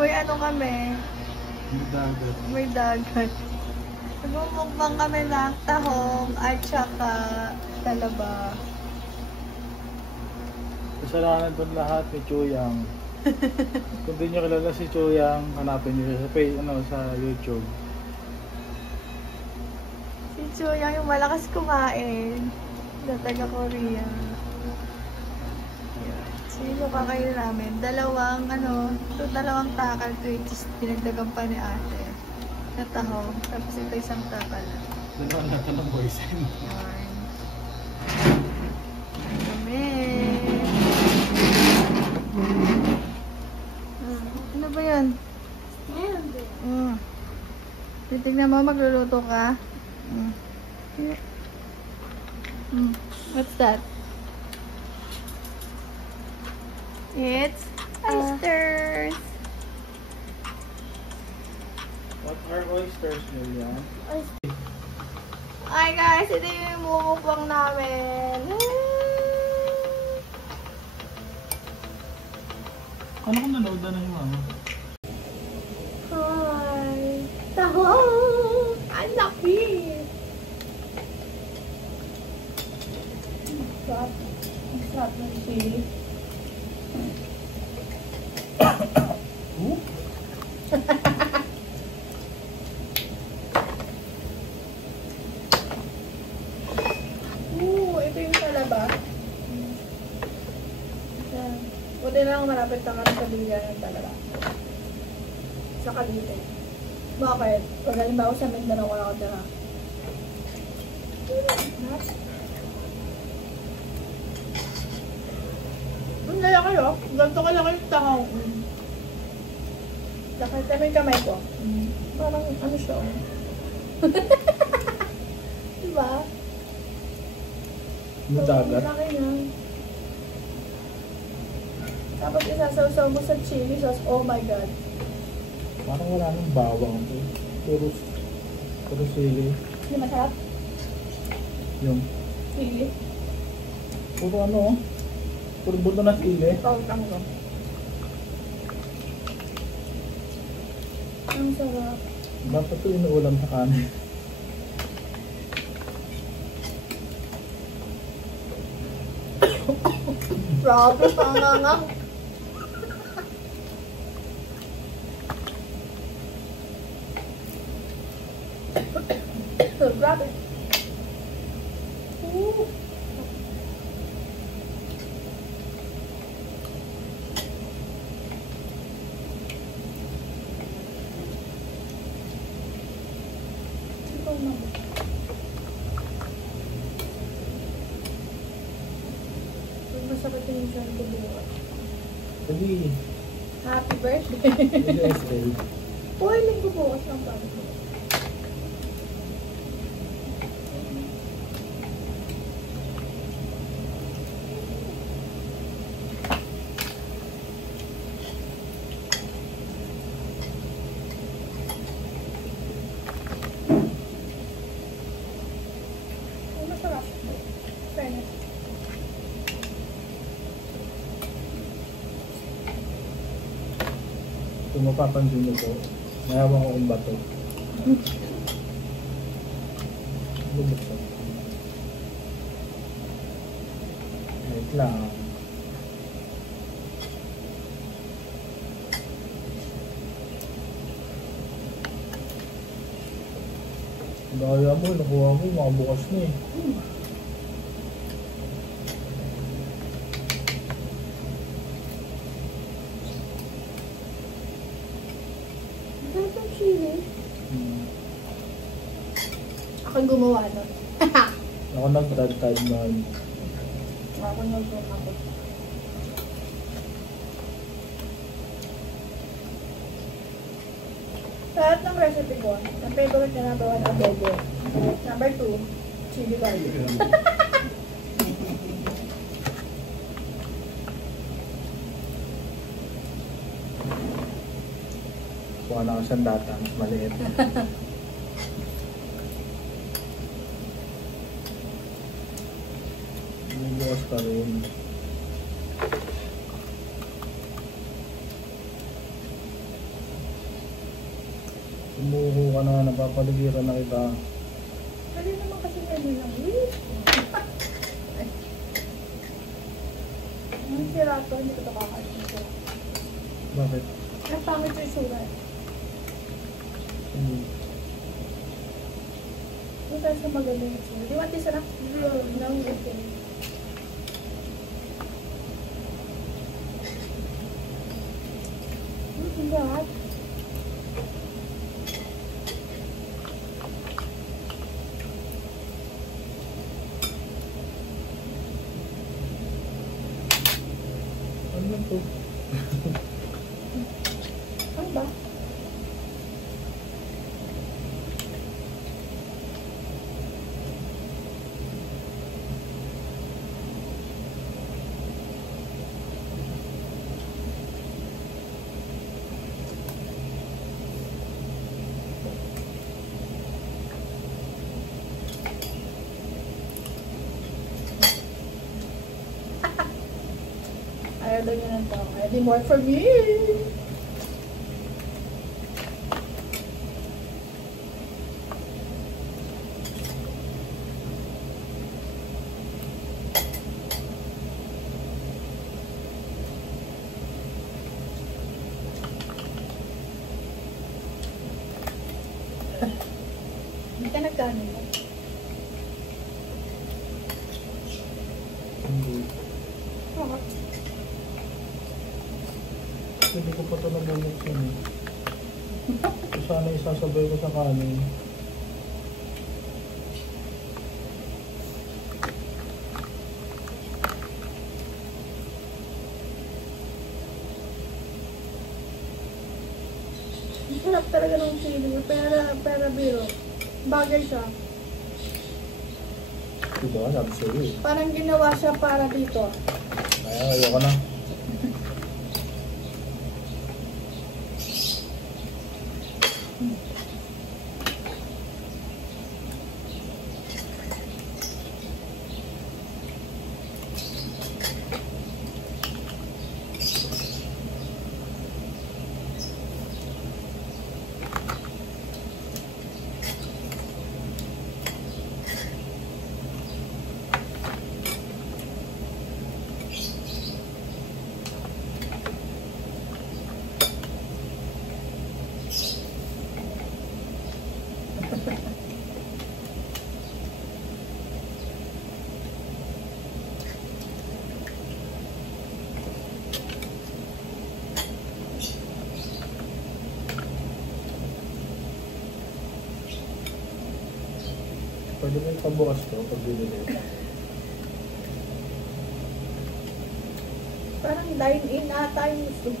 May ano kami. May dagat. May dagat. Nagmumukbang kami ng tahong at saka talaba. Kasalanan doon lahat ni Chuyang. Kung di nyo kilala si Chuyang, hanapin nyo sa sa YouTube. Si Chuyang yung malakas kumain. Na taga-Korea. Sino kakain namin? Dalawang takal to which is dinagdagan pa ni ate. Na tahong. Tapos ito isang takal. Dalawa na ito ng boysen. Yarn. Dami. Ano ba yan? Titignan mo, magluluto ka. What's that? It's oysters. What are oysters, Lilian? Hi guys, ito yung mumukbang namin. Ano kung nanood na yung mama? Hi! Tahong! Ang laki! Ang sarap ng chili. Ito yung talaba. Buti na lang malapit na kami sa bilihan ng talaba. Sa Cavite. Bakit? Pag halimbawa sa Mindanao ko ako dyan. Ang lalaki oh. Ganito ka lang yung tahong. Nakita mo yung kamay ko. Parang ano siya oh. Diba? Madagat. Laki na. Tapos isasaw-saw mo sa chili sauce. Oh my God. Parang wala nang bawang to. Puro sili. Hindi masarap? Yung Sili? puro ano, puro buto na sili. Pautang ko. Ang sarap. Dapat ito inuulam sa kanin. Grabe, pangangang. Grabe. Masakit yung dyan ko buwan. Sabi, Happy birthday! USA. Uy, linggo bukas ng paano ko. Ay, masarap. Fairness. Kung mapapansin nyo po, nayawan ko ang bato. Bubuksan. Wait lang. Daya mo, nakuha mo, makabukas na eh. Ito chili. Ako gumawa nun. Ako nag-rad-tad nun. Ako nagsuka ko. Lahat ng recipe ko, ang favorite na number 1, adobo. Number 2, chili garlic. Kuha na ako siyang data, mas maliit. Bubukas pa rin. Sumuko ka na, napapaligiran na kita. Dali naman kasi ganyan lang. Wish! Ang sirato, hindi ko ito kakain. Bakit? Napangit yung sura. Hindi tayo sa maganda yung sura. Di ba ito sarap? No, okay. Hindi lahat. Ano to? Ano ba? Ayaw daw niya ng tao. Ayaw di more for me. Hindi ka nagkano ba? Hindi. Bakit? Hindi ko pa ito nabubuksan eh. So, sana isasabay ko sa kanin. Ang sarap talaga ng chili. Pero biro. Bagay siya. Diba? Sabi sa'yo eh. Parang ginawa siya para dito. Kaya ayoko na. Pwede mo yung pabukas to pag binili. Parang dine-in ata yung gusto.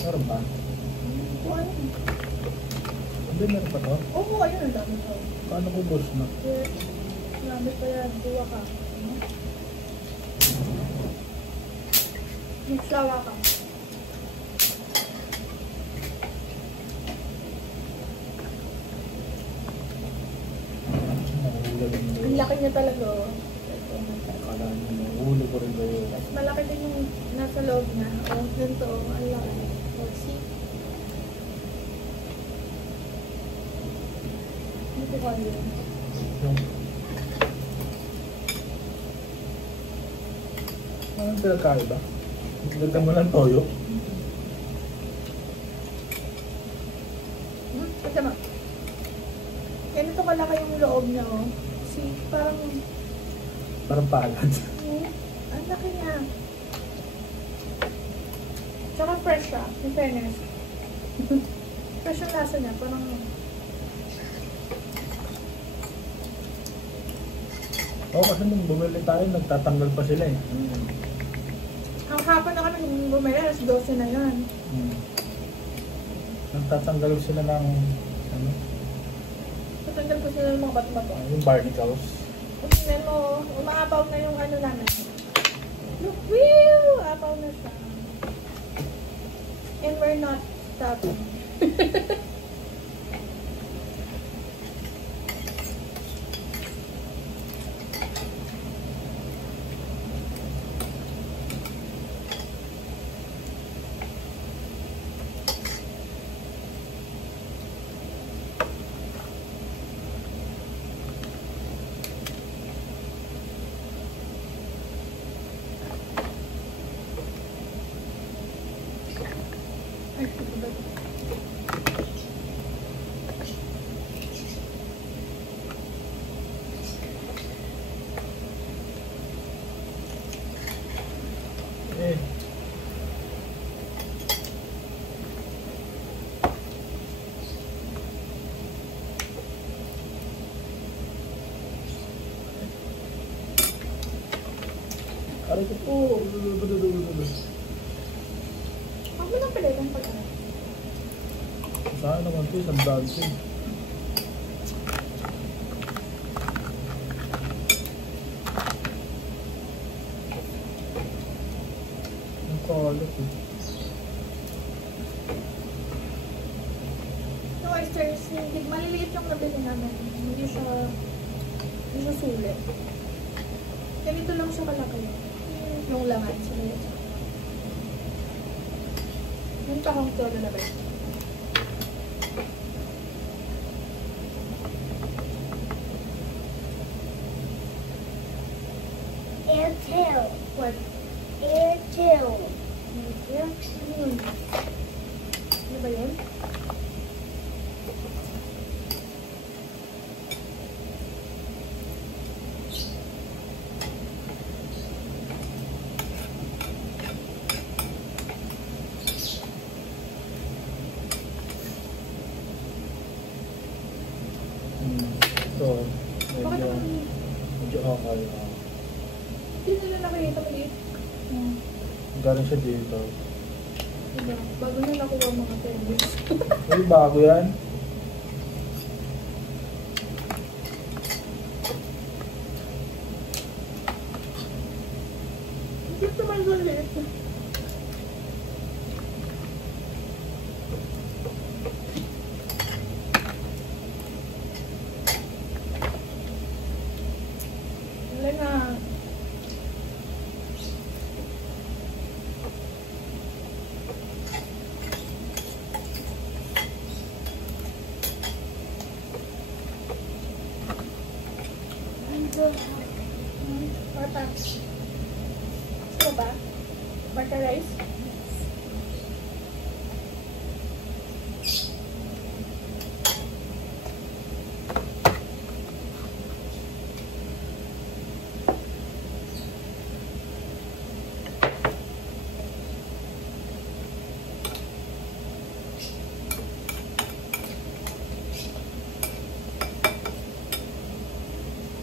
Meron ba? Ano? Hindi, meron pa to? Oo, ayun ang dami ko. Paano ko boss na? Yes. Marami pa yan. Duwa ka. Magsawa ka. Ang laki niya talaga. Oh. Akala nyo, nahuli ko rin kayo. Mas malaki din yung nasa loob niya. Oh, ganito. Oh, ang laki. Oh, see? Hindi ko yun. Anong pinagkaiba? Lagyan mo ng toyo? Kasama. Ganito kalaki yung loob niya, oh. See? Parang... Parang palad. Ang laki niya. Tsaka fresh siya, in fairness. Fresh yung lasa niya, parang... Oo, kasi nung bumili tayo, nagtatanggal pa sila eh. Ang hapon na kami nung bumili, alas 12 na yun. Nagtatanggal sila ng ano, Tatanggal ko sila ng mga bato-bato. yung barnacles. Kung tingnan mo, umaapaw na yung ano namin. Look, whew! Apaw na siya. And we're not stopping. Ay, ito ba? Eh. Aray ko po. Huwag mo nang pilitan pag ano. Saan naman ito? Isang daan ito. Ang kalat eh. Yung oysters, hindi maliliit yung nabili namin. Hindi siya sulit. Ganito lang siya kalaki. Yung laman sa liit. Yung tahong todo na ba? Airtail. What? Airtail. Ano yun? Ano ba yun? Ito. Bakit Medyo, naman medyo okay. hindi nila nakikita maliit? Galing siya dito. Diba? Bago na nakuha mga tennis. Ay, bago yan. Hindi naman sa liit. Wala na. Bata. Gusto ba? Bata rice?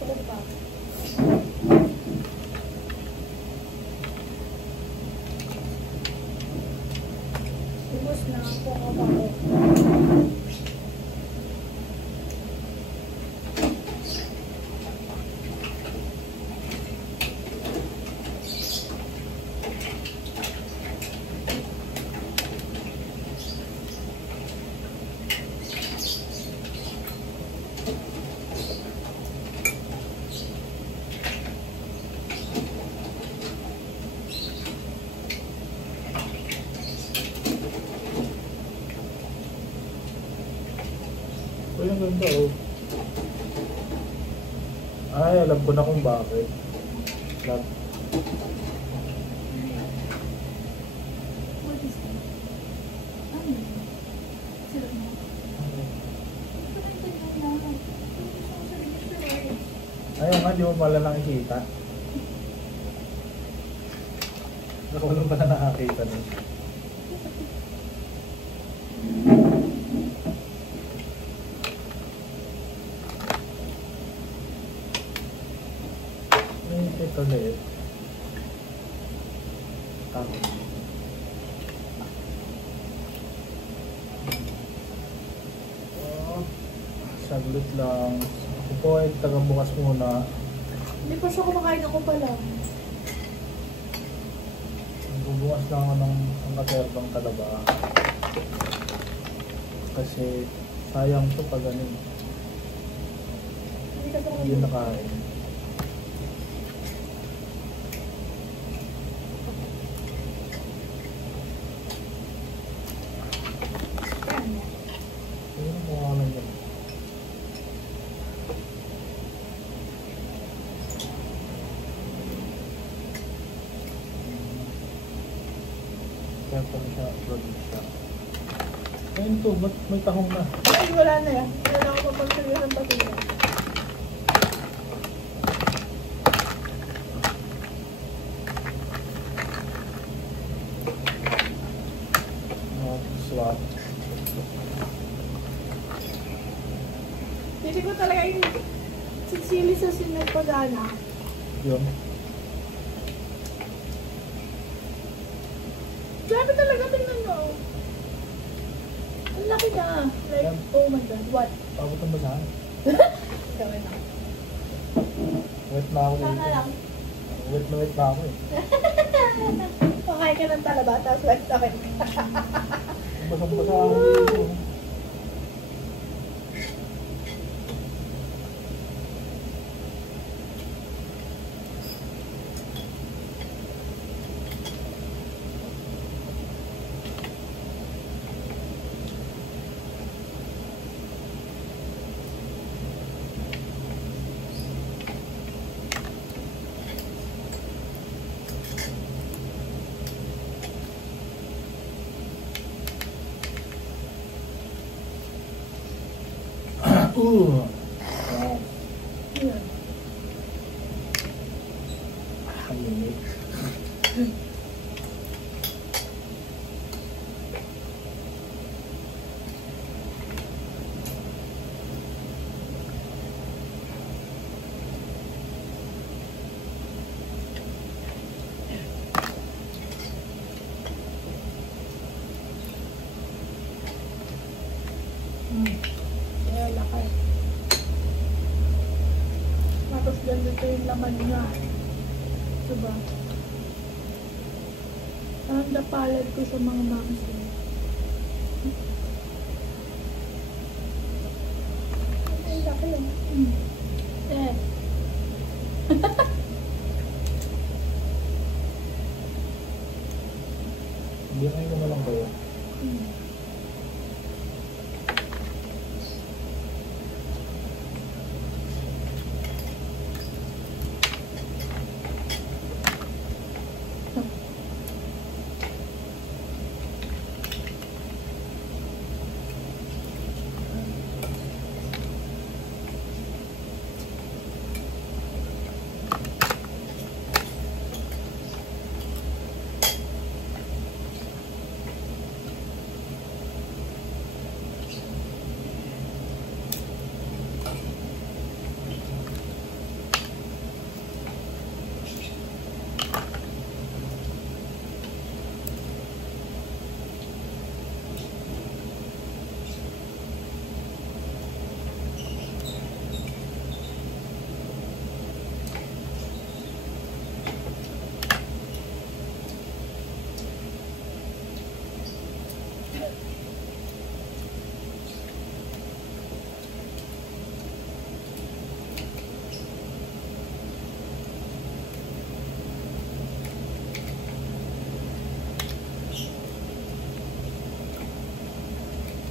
Gusto ba? Ubus na ako ako. Uy, ang ganda oh. Ay, alam ko na kung bakit. Lab. What is that? Ano yun? Sila mo? Ito na ito yung lahat. Ayaw nga, di mo pala nakikita. Ako lang pala nakakita nun. Ay, ito ulit. Tapos. Saglit lang. Ako po ay taga-bukas muna. Hindi pa siya kumakain, ako pa lang. Bubukas lang ako ng katerbang talaba. Kasi sayang to pag ano. Hindi kasi ako Hindi nakain. Ayun, mukha lang yan. Kaya pala siya, probinsya. Ayun to, ba't may tahong na? Ay, wala na yan. Wala na ako mapagsabihan ng basura. Swap. Hindi ko talaga yung sisili sa sinagpagana. Yun. Grabe talaga, tingnan mo. Ang laki na. Like, Yan. oh my God, what? Pabot ang basahan. Gawin na. Wait na ako Sana dito. lang. Wait na ako eh. Makain ka ng talaba, tapos wet na wet. Basang-basa ako dito. Ooh. Yun. Ang init. Kaya lakay. Tapos ganito yung laman niya. Diba? Ang dapalad ko sa mga mamsi. Ang laki yun. Eh. Hindi na ko na lang kayo.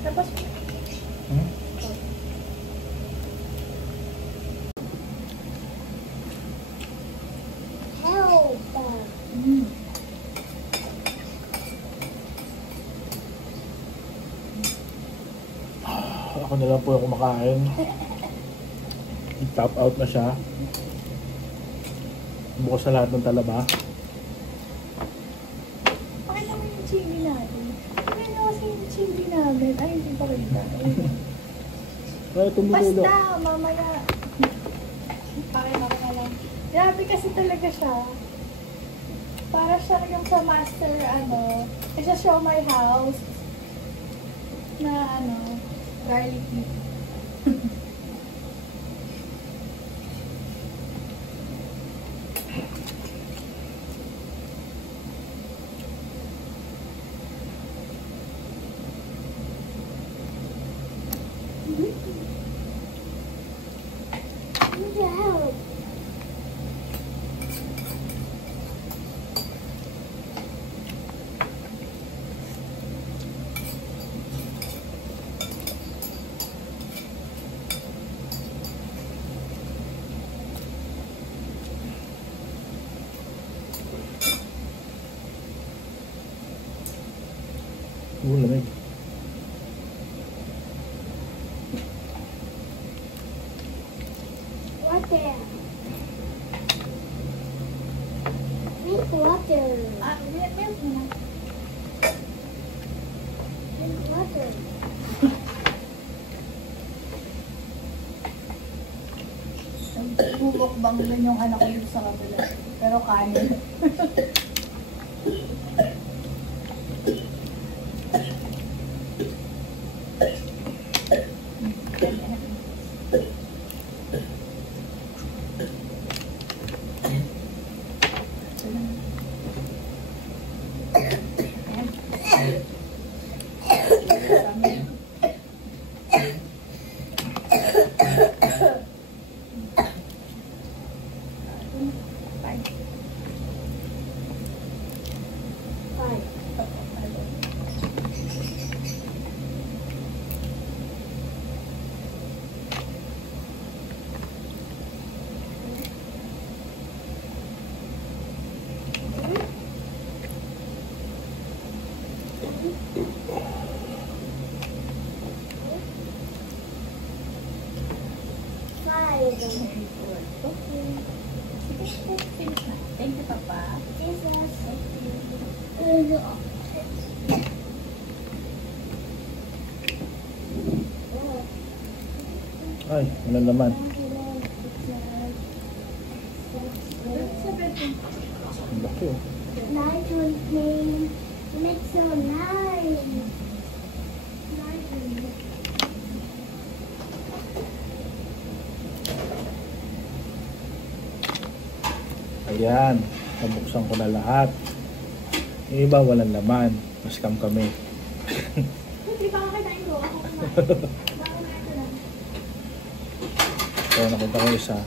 Tapos, Help. Ako na lang po yung kumakain. I-top out na siya. Bukas sa lahat ng talaba. pakita mo yung chili natin. Pakita mo kasi yung chili namin. Ay, hindi pa rin na. Ay, tumutulo. Basta, mamaya. Pakita ko na lang. Grabe kasi talaga siya. Para siya yung sa master, isa show my house na garlic meat. Lamig. Water. Drink water. Milk mo na. Drink water. Bumukbang din yung anak ko dito sa kabila. Pero kanin. Five. Thank you, Papa. Jesus. Ay, walang laman. Ang laki oh. Nice one, please. Make so nice. Nice one. Ayan, nabuksan ko na lahat. Yung iba walang laman. Maskam kami. Hindi pa kakain ko. Ako kumain. Baka kumain ko lang. So, nakita ko isa.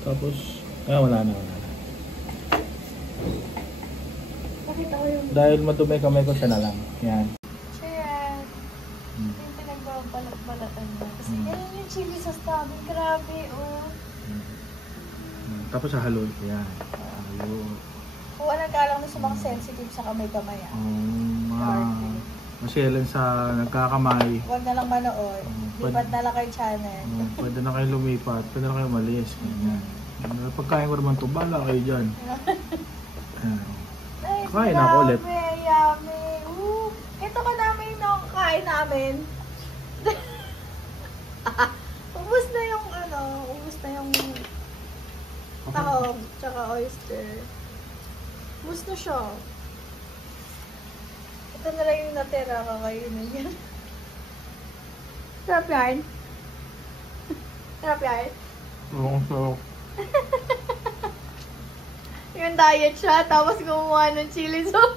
Tapos, wala na. Nakita ko yung... Dahil madumi kamay ko, siya na lang. Yan. Cheers! Mm. Yung pinagbabalak-balatan mo. Kasi Mm. yan yung chili sauce namin. Grabe, oh. Tapos hahalo. Yan. Halo. Kung walang kalang na sa mga sensitive sa kamay-kamay, ah. Garlic. Masyalan sa nagkakamay. Huwag na lang manood. Pwede- Lipat na lang kayo channel. Pwede na kayo lumipat. Pwede na kayo umalis. Ganyan. Pagkain ko naman ito, bala kayo dyan. Ayan. Ay, Kain ako ulit. Yummy, yummy. Ito ka namin yung kain namin. Ubus na yung ubus na yung tahong, tsaka oyster. Ubus na siya. Ito na lang yung natira, kakainin yan. Sarap yan. Sarap yan. Oo, so, Yung diet siya, tapos gumawa ng chili sauce.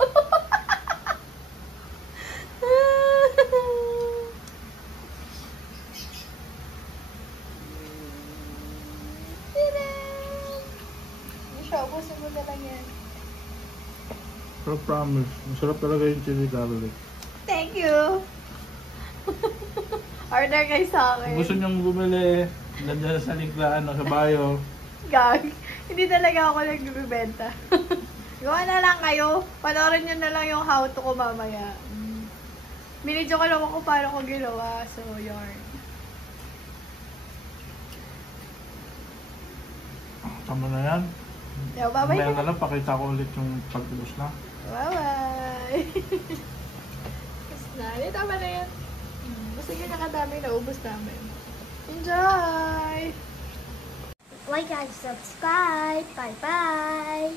Siya, ubusin mo na lang yan. pero promise, masarap talaga yung chili garlic. Thank you! Order kayo sa akin. Kung gusto niyong bumili, nandiyan sa link na sa bio. Gag. Hindi talaga ako nagbibenta. Gawa na lang kayo. Panoorin nyo na lang yung how to ko mamaya. Binidyo ko lang ako paano ko ginawa. So, yarn. Tama na yan. Yo, bye-bye Mamaya na. na lang, pakita ko ulit yung pagtubos na. Bye-bye. Tapos na. Hindi, tama na yan. Basta yun nakadami na ubos namin. Enjoy! Like and subscribe. Bye bye.